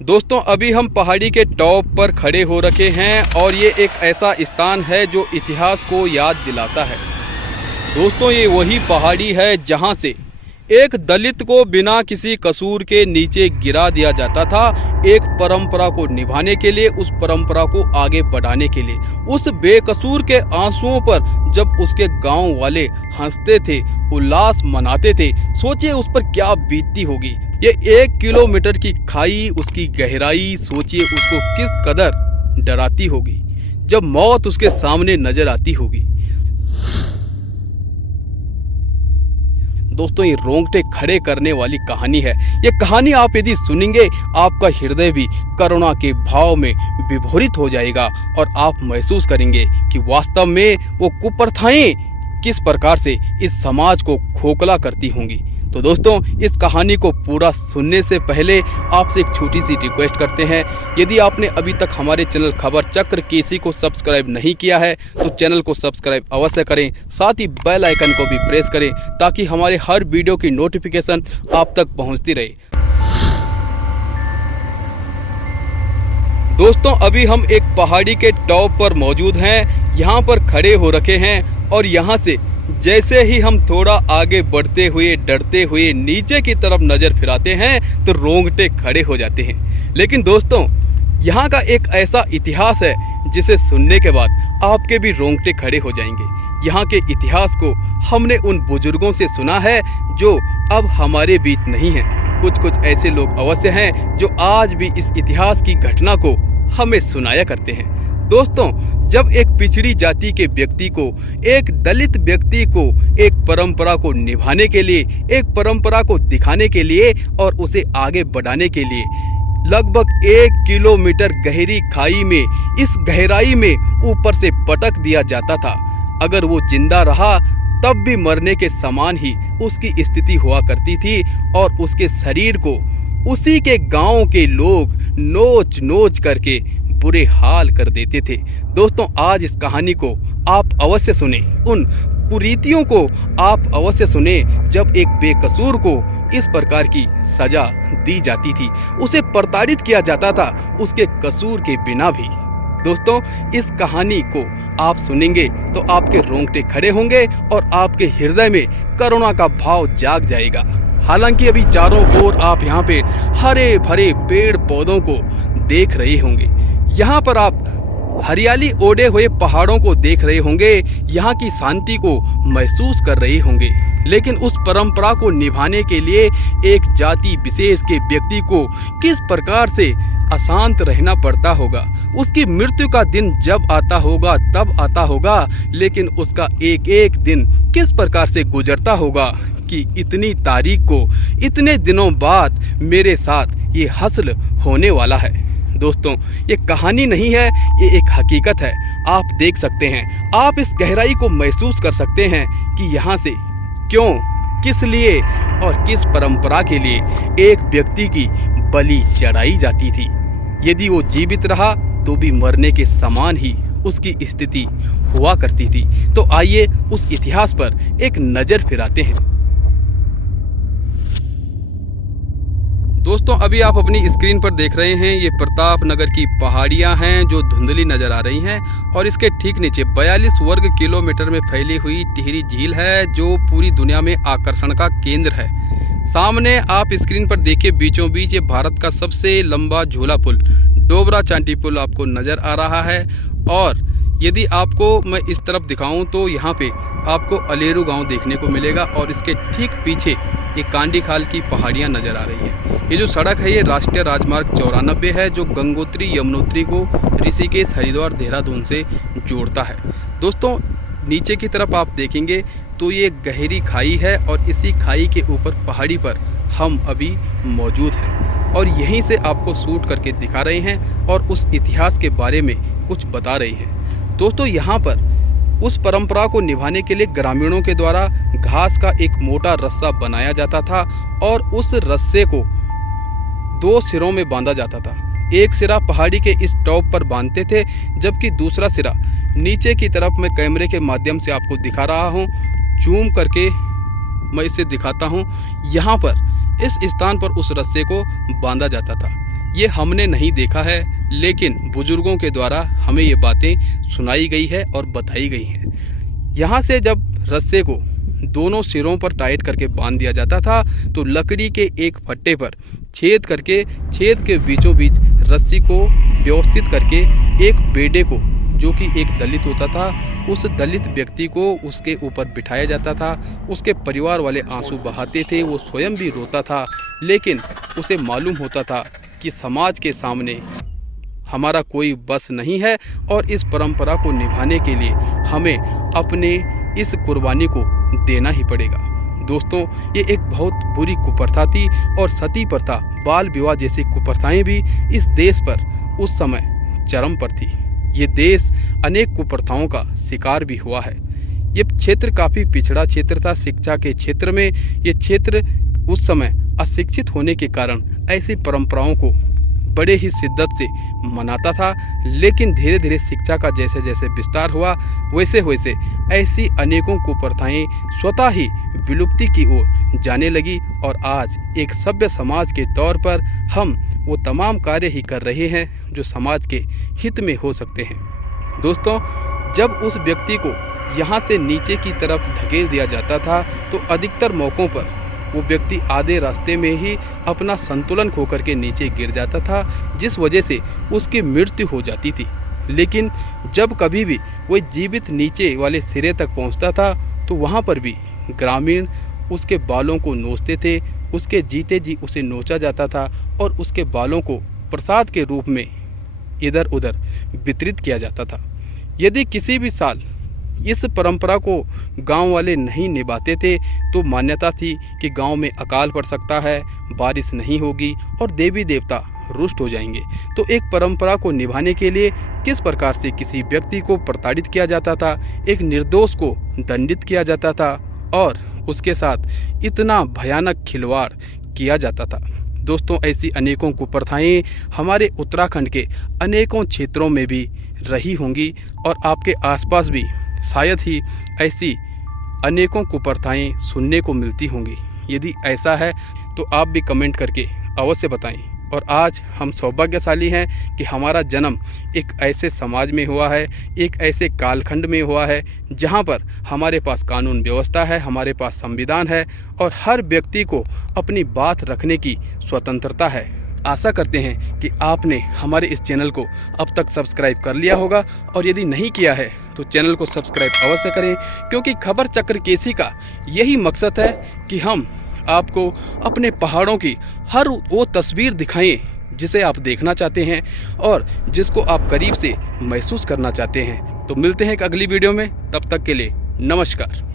दोस्तों अभी हम पहाड़ी के टॉप पर खड़े हो रखे हैं और ये एक ऐसा स्थान है जो इतिहास को याद दिलाता है। दोस्तों ये वही पहाड़ी है जहां से एक दलित को बिना किसी कसूर के नीचे गिरा दिया जाता था, एक परंपरा को निभाने के लिए, उस परंपरा को आगे बढ़ाने के लिए। उस बेकसूर के आंसुओं पर जब उसके गांव वाले हंसते थे, उल्लास मनाते थे, सोचिए उस पर क्या बीतती होगी। ये 1 किलोमीटर की खाई, उसकी गहराई, सोचिए उसको किस कदर डराती होगी जब मौत उसके सामने नजर आती होगी। दोस्तों ये रोंगटे खड़े करने वाली कहानी है। ये कहानी आप यदि सुनेंगे, आपका हृदय भी करुणा के भाव में विभोरित हो जाएगा और आप महसूस करेंगे कि वास्तव में वो कुप्रथाएं किस प्रकार से इस समाज को खोखला करती होंगी। तो दोस्तों इस कहानी को पूरा सुनने से पहले आपसे एक छोटी सी रिक्वेस्ट करते हैं, यदि आपने अभी तक हमारे चैनल खबर चक्र केसी को सब्सक्राइब नहीं किया है तो चैनल को सब्सक्राइब अवश्य करें, साथ ही बेल आइकन को भी प्रेस करें ताकि हमारे हर वीडियो की नोटिफिकेशन आप तक पहुंचती रहे। दोस्तों अभी हम एक पहाड़ी के टॉप पर मौजूद हैं, यहाँ पर खड़े हो रखे हैं और यहाँ से जैसे ही हम थोड़ा आगे बढ़ते हुए डरते हुए नीचे की तरफ नजर फिराते हैं तो रोंगटे खड़े हो जाते हैं। लेकिन दोस्तों यहाँ का एक ऐसा इतिहास है जिसे सुनने के बाद आपके भी रोंगटे खड़े हो जाएंगे। यहाँ के इतिहास को हमने उन बुजुर्गों से सुना है जो अब हमारे बीच नहीं है। कुछ ऐसे लोग अवश्य हैं जो आज भी इस इतिहास की घटना को हमें सुनाया करते हैं। दोस्तों जब एक पिछड़ी जाति के व्यक्ति को, एक दलित व्यक्ति को एक परंपरा को निभाने के लिए, एक परंपरा को दिखाने के लिए और उसे आगे बढ़ाने के लिए लगभग 1 किलोमीटर गहरी खाई में, इस गहराई में ऊपर से पटक दिया जाता था, अगर वो जिंदा रहा तब भी मरने के समान ही उसकी स्थिति हुआ करती थी और उसके शरीर को उसी के गांव के लोग नोच नोच करके बुरे हाल कर देते थे। दोस्तों आज इस कहानी को आप अवश्य सुने, उन कुरीतियों को आप अवश्य सुने जब एक बेकसूर को इस प्रकार की सजा दी जाती थी, उसे प्रताड़ित किया जाता था उसके कसूर के बिना भी। दोस्तों इस कहानी को आप सुनेंगे तो आपके रोंगटे खड़े होंगे और आपके हृदय में करुणा का भाव जाग जाएगा। हालांकि अभी चारों ओर आप यहाँ पे हरे भरे पेड़ पौधों को देख रहे होंगे, यहाँ पर आप हरियाली ओढ़े हुए पहाड़ों को देख रहे होंगे, यहाँ की शांति को महसूस कर रहे होंगे। लेकिन उस परंपरा को निभाने के लिए एक जाति विशेष के व्यक्ति को किस प्रकार से अशांत रहना पड़ता होगा, उसकी मृत्यु का दिन जब आता होगा तब आता होगा, लेकिन उसका एक एक दिन किस प्रकार से गुजरता होगा कि इतनी तारीख को, इतने दिनों बाद मेरे साथ ये हस्ल होने वाला है। दोस्तों ये कहानी नहीं है, ये एक हकीकत है। आप देख सकते हैं, आप इस गहराई को महसूस कर सकते हैं कि यहाँ से क्यों, किस लिए और किस परंपरा के लिए एक व्यक्ति की बलि चढ़ाई जाती थी। यदि वो जीवित रहा तो भी मरने के समान ही उसकी स्थिति हुआ करती थी। तो आइए उस इतिहास पर एक नजर फिराते हैं। दोस्तों अभी आप अपनी स्क्रीन पर देख रहे हैं, ये प्रताप नगर की पहाड़ियां हैं जो धुंधली नजर आ रही हैं और इसके ठीक नीचे 42 वर्ग किलोमीटर में फैली हुई टिहरी झील है जो पूरी दुनिया में आकर्षण का केंद्र है। सामने आप स्क्रीन पर देखिए, बीचों बीच ये भारत का सबसे लंबा झूला पुल डोबरा चांटी पुल आपको नजर आ रहा है। और यदि आपको मैं इस तरफ दिखाऊं तो यहाँ पे आपको अलेरू गांव देखने को मिलेगा और इसके ठीक पीछे ये कांडी खाल की पहाड़ियां नजर आ रही हैं। ये जो सड़क है ये राष्ट्रीय राजमार्ग 94 है जो गंगोत्री यमुनोत्री को ऋषिकेश, हरिद्वार, देहरादून से जोड़ता है। दोस्तों नीचे की तरफ आप देखेंगे तो ये गहरी खाई है और इसी खाई के ऊपर पहाड़ी पर हम अभी मौजूद हैं और यहीं से आपको शूट करके दिखा रहे हैं और उस इतिहास के बारे में कुछ बता रहे हैं। दोस्तों यहाँ पर उस परंपरा को निभाने के लिए ग्रामीणों के द्वारा घास का एक मोटा रस्सा बनाया जाता था और उस रस्से को 2 सिरों में बांधा जाता था। एक सिरा पहाड़ी के इस टॉप पर बांधते थे जबकि दूसरा सिरा नीचे की तरफ मैं कैमरे के माध्यम से आपको दिखा रहा हूँ, जूम करके मैं इसे दिखाता हूँ। यहाँ पर इस स्थान पर उस रस्से को बांधा जाता था। ये हमने नहीं देखा है, लेकिन बुजुर्गों के द्वारा हमें ये बातें सुनाई गई है और बताई गई हैं। यहाँ से जब रस्से को दोनों सिरों पर टाइट करके बांध दिया जाता था तो लकड़ी के एक फट्टे पर छेद करके छेद के बीचों बीच रस्सी को व्यवस्थित करके एक बेड़े को, जो कि एक दलित होता था, उस दलित व्यक्ति को उसके ऊपर बिठाया जाता था। उसके परिवार वाले आंसू बहाते थे, वो स्वयं भी रोता था, लेकिन उसे मालूम होता था कि समाज के सामने हमारा कोई बस नहीं है और इस परंपरा को निभाने के लिए हमें अपने इस कुर्बानी को देना ही पड़ेगा। दोस्तों, ये एक बहुत बुरी कुप्रथा थी और सती प्रथा, बाल विवाह जैसी कुप्रथाएं भी इस देश पर उस समय चरम पर थी। ये देश अनेक कुप्रथाओं का शिकार भी हुआ है। ये क्षेत्र काफ़ी पिछड़ा क्षेत्र था शिक्षा के क्षेत्र में। ये क्षेत्र उस समय अशिक्षित होने के कारण ऐसी परंपराओं को बड़े ही शिद्दत से मनाता था, लेकिन धीरे धीरे शिक्षा का जैसे जैसे विस्तार हुआ वैसे वैसे ऐसी अनेकों कुप्रथाएं स्वतः ही विलुप्ति की ओर जाने लगी और आज एक सभ्य समाज के तौर पर हम वो तमाम कार्य ही कर रहे हैं जो समाज के हित में हो सकते हैं। दोस्तों, जब उस व्यक्ति को यहाँ से नीचे की तरफ धकेल दिया जाता था तो अधिकतर मौक़ों पर वो व्यक्ति आधे रास्ते में ही अपना संतुलन खो करके नीचे गिर जाता था, जिस वजह से उसकी मृत्यु हो जाती थी। लेकिन जब कभी भी वो जीवित नीचे वाले सिरे तक पहुंचता था तो वहां पर भी ग्रामीण उसके बालों को नोचते थे, उसके जीते जी उसे नोचा जाता था और उसके बालों को प्रसाद के रूप में इधर उधर वितरित किया जाता था। यदि किसी भी साल इस परंपरा को गांव वाले नहीं निभाते थे तो मान्यता थी कि गांव में अकाल पड़ सकता है, बारिश नहीं होगी और देवी देवता रुष्ट हो जाएंगे। तो एक परंपरा को निभाने के लिए किस प्रकार से किसी व्यक्ति को प्रताड़ित किया जाता था, एक निर्दोष को दंडित किया जाता था और उसके साथ इतना भयानक खिलवाड़ किया जाता था। दोस्तों, ऐसी अनेकों कुप्रथाएं हमारे उत्तराखंड के अनेकों क्षेत्रों में भी रही होंगी और आपके आसपास भी शायद ही ऐसी अनेकों कुप्रथाएं सुनने को मिलती होंगी। यदि ऐसा है तो आप भी कमेंट करके अवश्य बताएं। और आज हम सौभाग्यशाली हैं कि हमारा जन्म एक ऐसे समाज में हुआ है, एक ऐसे कालखंड में हुआ है जहां पर हमारे पास कानून व्यवस्था है, हमारे पास संविधान है और हर व्यक्ति को अपनी बात रखने की स्वतंत्रता है। आशा करते हैं कि आपने हमारे इस चैनल को अब तक सब्सक्राइब कर लिया होगा और यदि नहीं किया है तो चैनल को सब्सक्राइब अवश्य करें, क्योंकि खबर चक्र केसी का यही मकसद है कि हम आपको अपने पहाड़ों की हर वो तस्वीर दिखाएं जिसे आप देखना चाहते हैं और जिसको आप करीब से महसूस करना चाहते हैं। तो मिलते हैं एक अगली वीडियो में, तब तक के लिए नमस्कार।